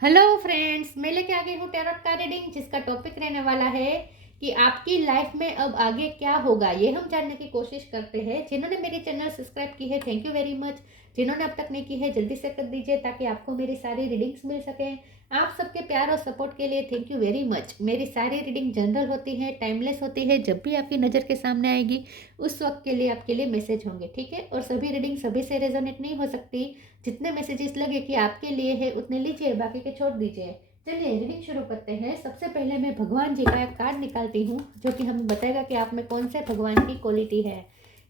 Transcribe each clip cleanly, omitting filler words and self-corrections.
Hello friends, मैं लेके आ गई हूँ टैरोट का रीडिंग जिसका टॉपिक रहने वाला है कि आपकी लाइफ में अब आगे क्या होगा। ये हम जानने की कोशिश करते हैं। जिन्होंने मेरी चैनल सब्सक्राइब की है, थैंक यू वेरी मच। जिन्होंने अब तक नहीं की है, जल्दी से कर दीजिए ताकि आपको मेरी सारी रीडिंग्स मिल सकें। आप सबके प्यार और सपोर्ट के लिए थैंक यू वेरी मच। मेरी सारी रीडिंग जनरल होती है, टाइमलेस होती है। जब भी आपकी नज़र के सामने आएगी उस वक्त के लिए आपके लिए मैसेज होंगे, ठीक है। और सभी रीडिंग सभी से रेजोनेट नहीं हो सकती। जितने मैसेजेस लगे कि आपके लिए है उतने लीजिए, बाकी के छोड़ दीजिए। चलिए रीडिंग शुरू करते हैं। सबसे पहले मैं भगवान जी का एक कार्ड निकालती हूँ जो कि हमें बताएगा कि आप में कौन से भगवान की क्वालिटी है।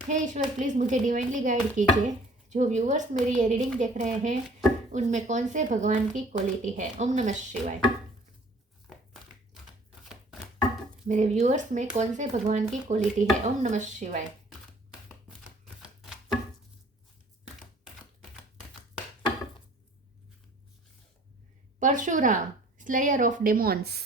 हे ईश्वर, प्लीज़ मुझे डिवाइनली गाइड कीजिए। जो व्यूअर्स मेरी ये रीडिंग देख रहे हैं उनमें कौन से भगवान की क्वालिटी है। ओम नमः शिवाय। मेरे व्यूअर्स में कौन से भगवान की क्वालिटी है। ओम नमः शिवाय। Parshuram, slayer of demons.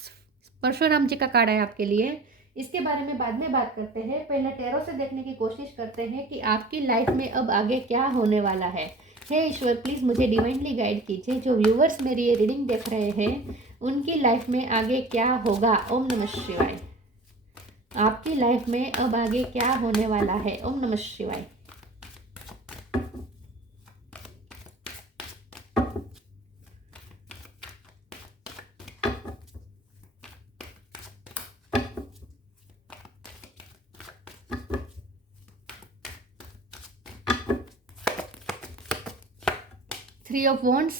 Parshuram ji का कार्ड है आपके लिए। इसके बारे में बाद में बात करते हैं। पहले टैरो से देखने की कोशिश करते हैं कि आपकी लाइफ में अब आगे क्या होने वाला है। हे ईश्वर, प्लीज़ मुझे डिवाइनली गाइड कीजिए। जो व्यूअर्स मेरी ये रीडिंग देख रहे हैं उनकी लाइफ में आगे क्या होगा। ओम नमः शिवाय। आपकी लाइफ में अब आगे क्या होने वाला है। ओम नमः शिवाय। Three of wands,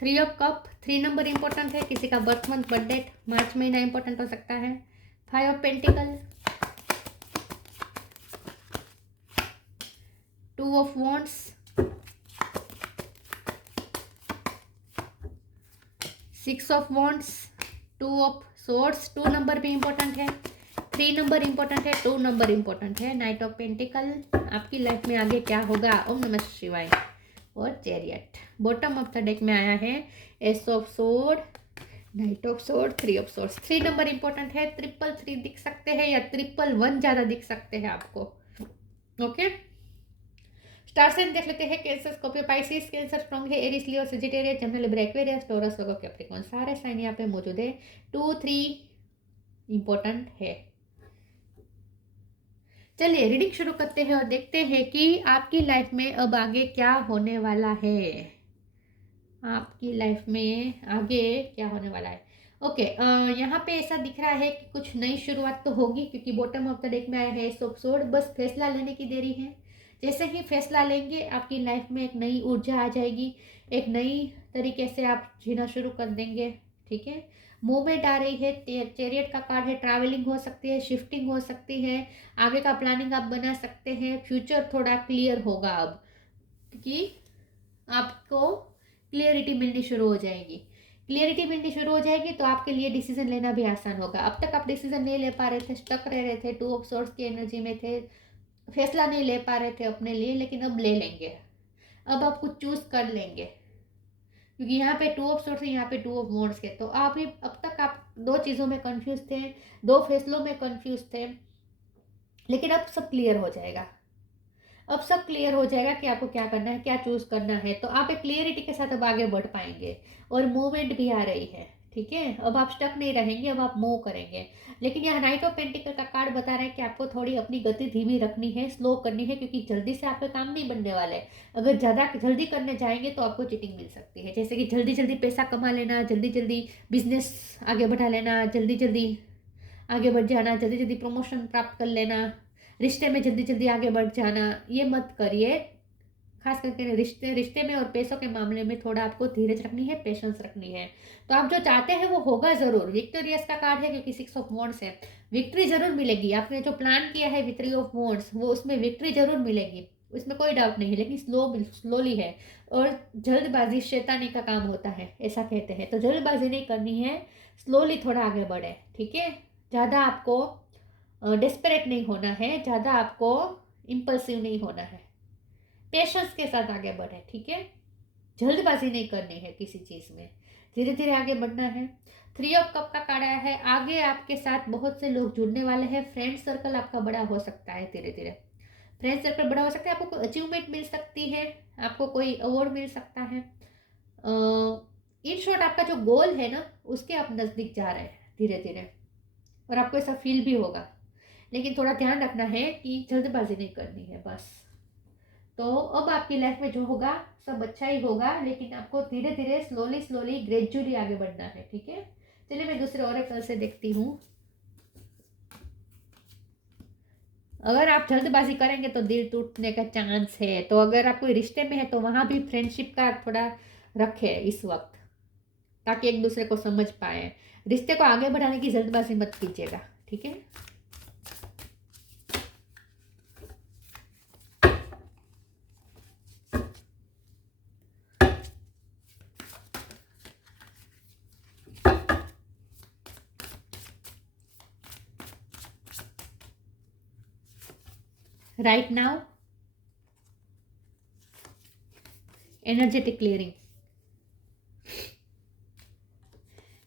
three of cup. 3 number important है। किसी का बर्थ मंथ, बर्थ डेट, मार्च महीना इंपॉर्टेंट हो सकता है। 5 of pentacle, 2 of wands, 6 of wands, 2 of swords. 2 number भी इंपॉर्टेंट है। 3 नंबर इंपॉर्टेंट है, 2 नंबर इंपॉर्टेंट है। Night of pentacle. आपकी लाइफ में आगे क्या होगा। ओम नमः शिवाय। और chariot. Bottom of the deck में आया है S of sword, night of sword, 3 of swords. 3 number important है। 333 दिख सकते हैं या 111 ज़्यादा दिख सकते हैं आपको। ओके, स्टार साइन देख लेते हैं। Cancer, Scorpio, Pisces. Cancer strong है। Aries, Leo, Sagittarius, Gemini, Libra, Aquarius, Taurus, Virgo, Capricorn. सारे साइन यहाँ पे मौजूद है। 2 3 इंपॉर्टेंट है। चलिए रीडिंग शुरू करते हैं और देखते हैं कि आपकी लाइफ में अब आगे क्या होने वाला है। आपकी लाइफ में आगे क्या होने वाला है। ओके, यहाँ पे ऐसा दिख रहा है कि कुछ नई शुरुआत तो होगी क्योंकि बॉटम ऑफ द डेक में आया है सोप सोर्ड। बस फैसला लेने की देरी है। जैसे ही फैसला लेंगे आपकी लाइफ में एक नई ऊर्जा आ जाएगी। एक नई तरीके से आप जीना शुरू कर देंगे, ठीक है। मूवमेंट आ रही है। चैरियट का कार्ड है। ट्रैवलिंग हो सकती है, शिफ्टिंग हो सकती है। आगे का प्लानिंग आप बना सकते हैं। फ्यूचर थोड़ा क्लियर होगा अब, क्योंकि आपको क्लियरिटी मिलनी शुरू हो जाएगी। क्लियरिटी मिलनी शुरू हो जाएगी तो आपके लिए डिसीजन लेना भी आसान होगा। अब तक आप डिसीजन नहीं ले पा रहे थे, स्टक रह रहे थे, 2 ऑफ सोर्ड्स की एनर्जी में थे, फैसला नहीं ले पा रहे थे अपने लिए, लेकिन अब ले लेंगे। अब आप कुछ चूज कर लेंगे क्योंकि यहाँ पे 2 ऑफ सोर्ड्स है, यहाँ पे 2 ऑफ वॉन्ड्स के। तो आप ही अब तक आप 2 चीज़ों में कंफ्यूज थे, 2 फैसलों में कंफ्यूज थे, लेकिन अब सब क्लियर हो जाएगा। अब सब क्लियर हो जाएगा कि आपको क्या करना है, क्या चूज करना है। तो आप एक क्लियरिटी के साथ अब आगे बढ़ पाएंगे और मूवमेंट भी आ रही है, ठीक है। अब आप स्टक नहीं रहेंगे, अब आप मूव करेंगे। लेकिन यहाँ नाइट ऑफ पेंटिकल का कार्ड बता रहा है कि आपको थोड़ी अपनी गति धीमी रखनी है, स्लो करनी है, क्योंकि जल्दी से आपके काम नहीं बनने वाले। अगर ज़्यादा जल्दी करने जाएंगे तो आपको चीटिंग मिल सकती है। जैसे कि जल्दी जल्दी पैसा कमा लेना, जल्दी जल्दी बिजनेस आगे बढ़ा लेना, जल्दी जल्दी आगे बढ़ जाना, जल्दी जल्दी प्रमोशन प्राप्त कर लेना, रिश्ते में जल्दी जल्दी आगे बढ़ जाना, ये मत करिए। खास करके रिश्ते रिश्ते में और पैसों के मामले में थोड़ा आपको धीरज रखनी है, पेशेंस रखनी है। तो आप जो चाहते हैं वो होगा ज़रूर। विक्टोरियस का कार्ड है क्योंकि 6 ऑफ वॉन्ड्स है। विक्ट्री जरूर मिलेगी। आपने जो प्लान किया है विक्ट्री ऑफ वॉन्ड्स, वो उसमें विक्ट्री जरूर मिलेगी, उसमें कोई डाउट नहीं है, लेकिन स्लोली है। और जल्दबाजी शैतानी का काम होता है, ऐसा कहते हैं। तो जल्दबाजी नहीं करनी है, स्लोली थोड़ा आगे बढ़े, ठीक है। ज़्यादा आपको डेस्परेट नहीं होना है, ज़्यादा आपको इम्पल्सिव नहीं होना है, पेशेंस के साथ आगे बढ़े, ठीक है। जल्दबाजी नहीं करनी है किसी चीज़ में, धीरे धीरे आगे बढ़ना है। 3 ऑफ कप का कार्ड आया है। आगे आपके साथ बहुत से लोग जुड़ने वाले हैं। फ्रेंड सर्कल आपका बड़ा हो सकता है धीरे धीरे। फ्रेंड सर्कल बड़ा हो सकता है, आपको कोई अचीवमेंट मिल सकती है, आपको कोई अवार्ड मिल सकता है। इन शॉर्ट आपका जो गोल है ना, उसके आप नज़दीक जा रहे हैं धीरे धीरे, और आपको ऐसा फील भी होगा। लेकिन थोड़ा ध्यान रखना है कि जल्दबाजी नहीं करनी है बस। तो अब आपकी लाइफ में जो होगा सब अच्छा ही होगा, लेकिन आपको धीरे धीरे स्लोली स्लोली ग्रेजुअली आगे बढ़ना है, ठीक है। चलिए मैं दूसरे ओरेकल से देखती हूँ। अगर आप जल्दबाजी करेंगे तो दिल टूटने का चांस है। तो अगर आप कोई रिश्ते में है तो वहां भी फ्रेंडशिप का थोड़ा रखे इस वक्त, ताकि एक दूसरे को समझ पाए। रिश्ते को आगे बढ़ाने की जल्दबाजी मत कीजिएगा, ठीक है। Right now energetic clearing.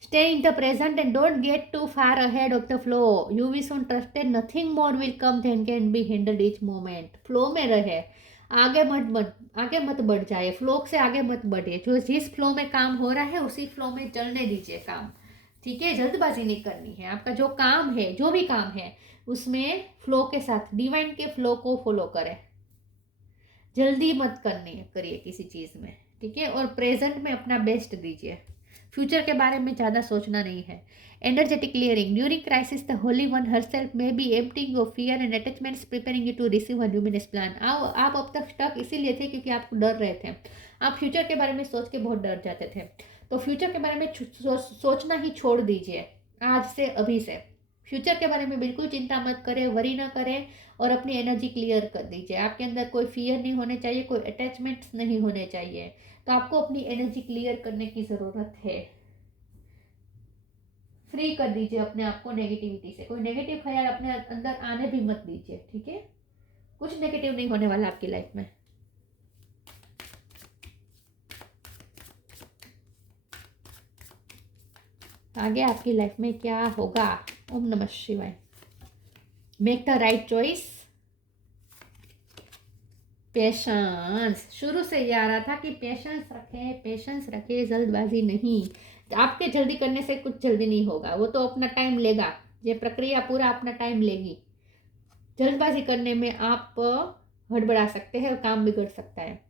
Stay in the present and don't get too far ahead of the flow. You will soon trust that nothing more will come than can be handled each moment. Flow में रहे, आगे मत बढ़ जाए, flow से आगे मत बढ़िए। जो जिस फ्लो में काम हो रहा है उसी फ्लो में चलने दीजिए काम, ठीक है। जल्दबाजी नहीं करनी है। आपका जो काम है, जो भी काम है, उसमें फ्लो के साथ डिवाइन के फ्लो को फॉलो करें। जल्दी मत करनी करिए किसी चीज़ में, ठीक है। और प्रेजेंट में अपना बेस्ट दीजिए। फ्यूचर के बारे में ज़्यादा सोचना नहीं है। Energetic clearing during crisis the holy one herself may be emptying of fear and attachments preparing you to receive a luminous plan. आप अब तक स्टक इसीलिए थे क्योंकि आप डर रहे थे। आप फ्यूचर के बारे में सोच के बहुत डर जाते थे। तो फ्यूचर के बारे में सोचना ही छोड़ दीजिए आज से, अभी से। फ्यूचर के बारे में बिल्कुल चिंता मत करें, वरी ना करें, और अपनी एनर्जी क्लियर कर दीजिए। आपके अंदर कोई फियर नहीं होने चाहिए, कोई अटैचमेंट्स नहीं होने चाहिए। तो आपको अपनी एनर्जी क्लियर करने की ज़रूरत है। फ्री कर दीजिए अपने आप को नेगेटिविटी से। कोई नेगेटिव ख्याल अपने अंदर आने भी मत दीजिए, ठीक है। कुछ नेगेटिव नहीं होने वाला आपकी लाइफ में। आगे आपकी लाइफ में क्या होगा। ओम नमः शिवाय। Make the right choice. Patience. शुरू से ये आ रहा था कि पेशेंस रखें, पेशेंस रखें, जल्दबाजी नहीं। आपके जल्दी करने से कुछ जल्दी नहीं होगा, वो तो अपना टाइम लेगा। ये प्रक्रिया पूरा अपना टाइम लेगी। जल्दबाजी करने में आप हड़बड़ा सकते हैं और काम बिगड़ सकता है।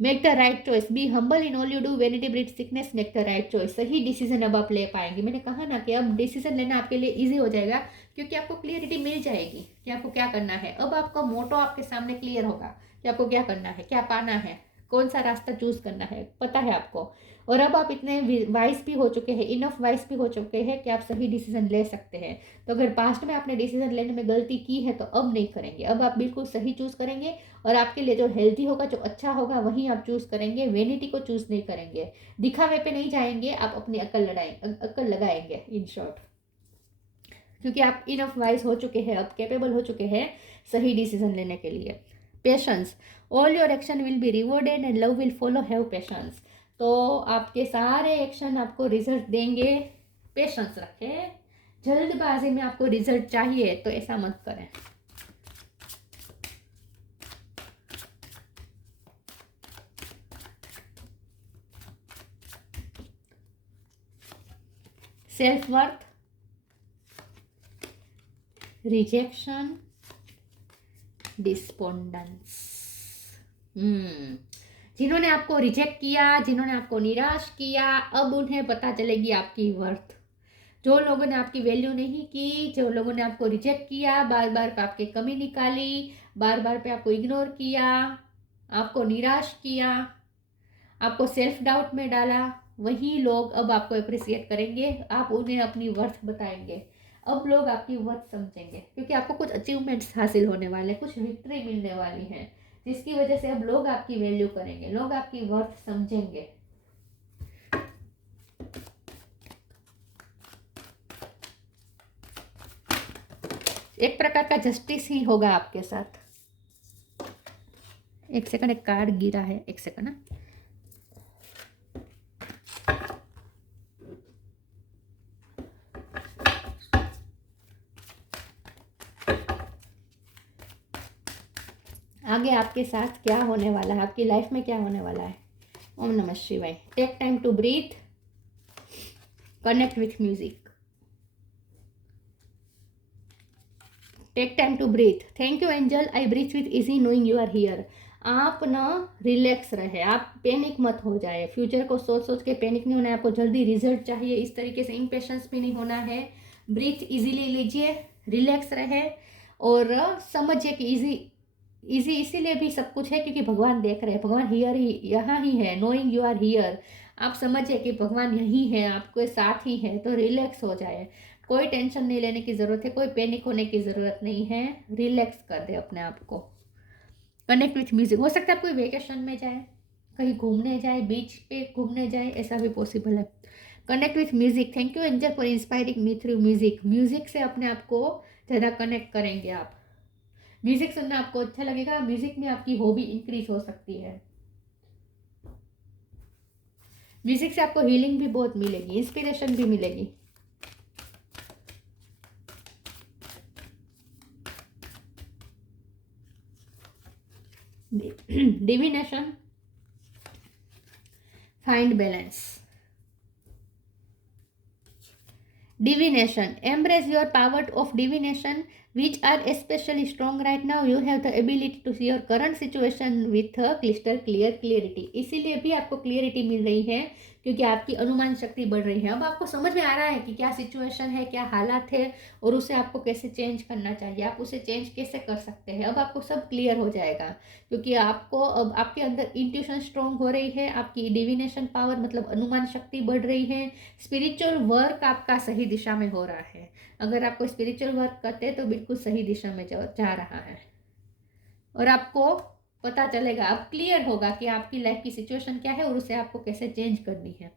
Make the right choice. Be humble in all you do. Vanity breeds sickness. Make the right choice. सही डिसीजन अब आप ले पाएंगे। मैंने कहा ना कि अब डिसीजन लेना आपके लिए इजी हो जाएगा, क्योंकि आपको क्लियरिटी मिल जाएगी कि आपको क्या करना है। अब आपका मोटो आपके सामने क्लियर होगा कि आपको क्या करना है, क्या पाना है, कौन सा रास्ता चूज करना है, पता है आपको। और अब आप इतने वाइस भी हो चुके हैं, इनफ वाइस भी हो चुके हैं कि आप सही डिसीजन ले सकते हैं। तो अगर पास्ट में आपने डिसीजन लेने में गलती की है तो अब नहीं करेंगे। अब आप बिल्कुल सही चूज करेंगे, और आपके लिए जो हेल्दी होगा, जो अच्छा होगा, वही आप चूज करेंगे। वेनिटी को चूज नहीं करेंगे, दिखावे पे नहीं जाएंगे। आप अपनी अक्ल लगाएंगे इन शॉर्ट, क्योंकि आप इनफ वाइज हो चुके हैं, अब कैपेबल हो चुके हैं सही डिसीजन लेने के लिए। Patience. All your action will be rewarded and love will follow. Have patience. तो आपके सारे एक्शन आपको रिजल्ट देंगे। पेशेंस रखें। जल्दबाजी में आपको रिजल्ट चाहिए तो ऐसा मत करें। Self worth, rejection, despondence. जिन्होंने आपको रिजेक्ट किया, जिन्होंने आपको निराश किया, अब उन्हें पता चलेगी आपकी वर्थ। जो लोगों ने आपकी वैल्यू नहीं की, जो लोगों ने आपको रिजेक्ट किया, बार बार पे आपकी कमी निकाली, बार बार पे आपको इग्नोर किया, आपको निराश किया, आपको सेल्फ डाउट में डाला, वही लोग अब आपको अप्रिसिएट करेंगे। आप उन्हें अपनी वर्थ बताएंगे। अब लोग आपकी वर्थ समझेंगे, क्योंकि आपको कुछ अचीवमेंट्स हासिल होने वाले, कुछ विक्ट्री मिलने वाली है, जिसकी वजह से अब लोग आपकी वैल्यू करेंगे, लोग आपकी वर्थ समझेंगे। एक प्रकार का जस्टिस ही होगा आपके साथ। एक सेकंड, एक कार्ड गिरा है, एक सेकंड ना। आगे आपके साथ क्या होने वाला है, आपकी लाइफ में क्या होने वाला है। ओम नमः शिवाय। Take time to breathe, connect with music. Take time to breathe. Thank you angel, I breathe with easy knowing you are here. आप ना रिलैक्स रहे, आप पैनिक मत हो जाए, फ्यूचर को सोच सोच के पैनिक नहीं होना है, आपको जल्दी रिजल्ट चाहिए, इस तरीके से इम्पेशंस भी नहीं होना है। ब्रीथ इजीली लीजिए, रिलैक्स रहे और समझिए कि इजी इजी इसीलिए भी सब कुछ है क्योंकि भगवान देख रहे हैं, भगवान हियर ही यहाँ ही है, नोइंग यू आर हियर। आप समझिए कि भगवान यही है, आपके साथ ही है, तो रिलैक्स हो जाए। कोई टेंशन नहीं लेने की ज़रूरत है, कोई पैनिक होने की ज़रूरत नहीं है, रिलैक्स कर दे अपने आप को। Connect with music. हो सकता है आप कोई वेकेशन में जाए, कहीं घूमने जाए, बीच पे घूमने जाए, ऐसा भी पॉसिबल है। Connect with music. Thank you angel for inspiring me through music. Music से अपने आप को ज़्यादा कनेक्ट करेंगे आप। म्यूजिक सुनना आपको अच्छा लगेगा, म्यूजिक में आपकी हॉबी इंक्रीज हो सकती है। म्यूजिक से आपको हीलिंग भी बहुत मिलेगी, इंस्पिरेशन भी मिलेगी। Divination, find balance. Divination. Embrace your power of divination, which are especially strong right now. You have the ability to see your current situation with a crystal clear clarity. इसीलिए भी आपको clarity मिल रही है क्योंकि आपकी अनुमान शक्ति बढ़ रही है। अब आपको समझ में आ रहा है कि क्या सिचुएशन है, क्या हालात है और उसे आपको कैसे चेंज करना चाहिए, आप उसे चेंज कैसे कर सकते हैं। अब आपको सब क्लियर हो जाएगा क्योंकि आपको अब आपके अंदर इंट्यूशन स्ट्रॉन्ग हो रही है, आपकी डिविनेशन पावर मतलब अनुमान शक्ति बढ़ रही है, स्पिरिचुअल वर्क आपका सही दिशा में हो रहा है। अगर आपको स्पिरिचुअल वर्क करते हैं तो बिल्कुल सही दिशा में जा रहा है और आपको पता चलेगा, अब क्लियर होगा कि आपकी लाइफ की सिचुएशन क्या है और उसे आपको कैसे चेंज करनी है।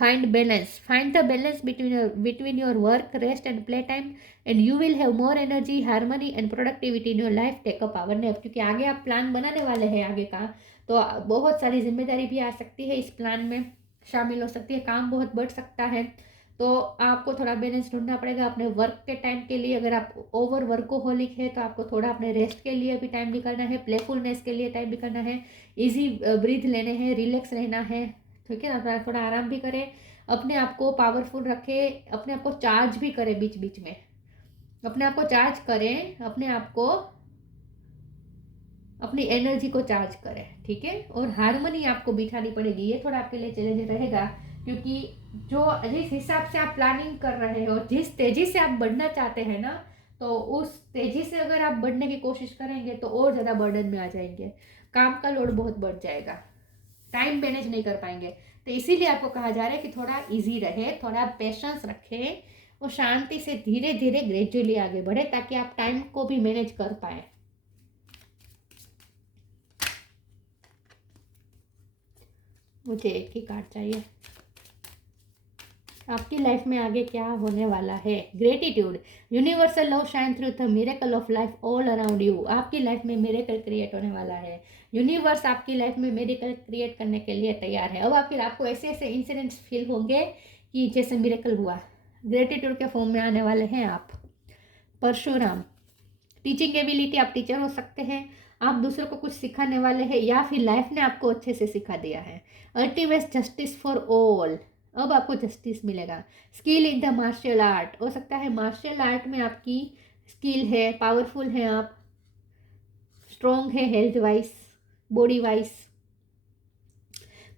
Find balance. Find the balance between your work, rest and play time and you will have more energy, harmony and productivity in your life. Take a power nap. क्योंकि आगे आप प्लान बनाने वाले हैं आगे का, तो बहुत सारी जिम्मेदारी भी आ सकती है, इस प्लान में शामिल हो सकती है, काम बहुत बढ़ सकता है, तो आपको थोड़ा बैलेंस ढूंढना पड़ेगा अपने वर्क के टाइम के लिए। अगर आप ओवर वर्कोहोलिक है तो आपको थोड़ा अपने रेस्ट के लिए भी टाइम निकालना है, प्लेफुलनेस के लिए टाइम निकालना है, इजी ब्रीथ लेने हैं, रिलैक्स रहना है, ठीक है ना। थोड़ा आराम भी करें, अपने आप को पावरफुल रखें, अपने आप को चार्ज भी करें, बीच बीच में अपने आप को चार्ज करें, अपने आप को अपनी एनर्जी को चार्ज करें, ठीक है। और हार्मनी आपको बिठानी पड़ेगी, ये थोड़ा आपके लिए चैलेंज रहेगा क्योंकि जो जिस हिसाब से आप प्लानिंग कर रहे हो, जिस तेजी से आप बढ़ना चाहते हैं ना, तो उस तेजी से अगर आप बढ़ने की कोशिश करेंगे तो और ज़्यादा बर्डन में आ जाएंगे, काम का लोड बहुत बढ़ जाएगा, टाइम मैनेज नहीं कर पाएंगे। तो इसीलिए आपको कहा जा रहा है कि थोड़ा इजी रहे, थोड़ा पेशेंस रखें और शांति से धीरे धीरे ग्रेजुअली आगे बढ़े ताकि आप टाइम को भी मैनेज कर पाए। मुझे एक ही कार्ड चाहिए। आपकी लाइफ में आगे क्या होने वाला है। Gratitude. Universal love shine through the miracle of life all around you. आपकी लाइफ में मिरेकल क्रिएट होने वाला है, यूनिवर्स आपकी लाइफ में मिरेकल क्रिएट करने के लिए तैयार है। अब आपको ऐसे ऐसे इंसिडेंट्स फील होंगे कि जैसे मिरेकल हुआ, ग्रेटिट्यूड के फॉर्म में आने वाले हैं आप। परशुराम। टीचिंग एबिलिटी, आप टीचर हो सकते हैं, आप दूसरों को कुछ सिखाने वाले हैं या फिर लाइफ ने आपको अच्छे से सिखा दिया है। अल्टीमेट जस्टिस फॉर ऑल, अब आपको जस्टिस मिलेगा। Skill in the martial art, हो सकता है मार्शल आर्ट में आपकी स्किल है, पावरफुल है, आप स्ट्रॉन्ग है health wise, body wise.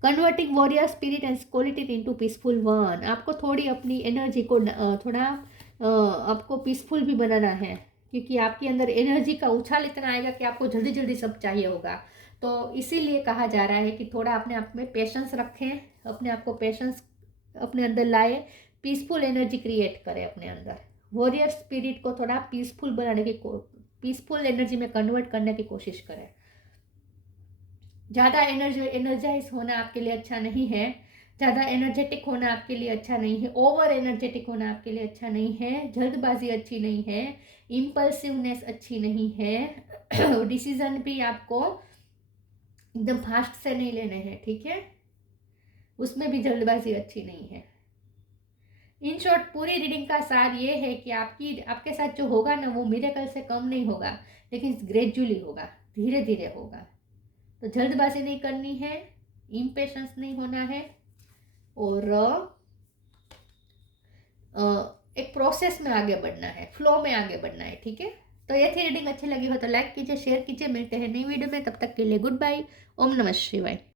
Converting warrior spirit and quality into peaceful one, आपको थोड़ी अपनी एनर्जी को थोड़ा आपको पीसफुल भी बनाना है क्योंकि आपके अंदर एनर्जी का उछाल इतना आएगा कि आपको जल्दी जल्दी सब चाहिए होगा। तो इसीलिए कहा जा रहा है कि थोड़ा अपने आप में पेशेंस रखें, अपने आप को पेशेंस अपने अंदर लाए, पीसफुल एनर्जी क्रिएट करें अपने अंदर। वॉरियर स्पिरिट को थोड़ा पीसफुल बनाने की पीसफुल एनर्जी में कन्वर्ट करने की कोशिश करें। ज़्यादा एनर्जाइज होना आपके लिए अच्छा नहीं है, ज़्यादा एनर्जेटिक होना आपके लिए अच्छा नहीं है, ओवर एनर्जेटिक होना आपके लिए अच्छा नहीं है, जल्दबाजी अच्छी नहीं है, इम्पल्सिवनेस अच्छी नहीं है, डिसीजन भी आपको एकदम फास्ट से नहीं लेने हैं, ठीक है, उसमें भी जल्दबाजी अच्छी नहीं है। इन शॉर्ट पूरी रीडिंग का सार ये है कि आपके साथ जो होगा ना वो मिरेकल से कम नहीं होगा, लेकिन ग्रेजुअली होगा। धीरे धीरे होगा। तो जल्दबाजी नहीं करनी है, इम्पेशंस नहीं होना है, और एक प्रोसेस में आगे बढ़ना है, फ्लो में आगे बढ़ना है। ठीक है, तो ये थी रीडिंग। अच्छी लगी हो तो लाइक कीजिए, शेयर कीजिए। मिलते हैं नई वीडियो में, तब तक के लिए गुड बाय। ओम नमः शिवाय।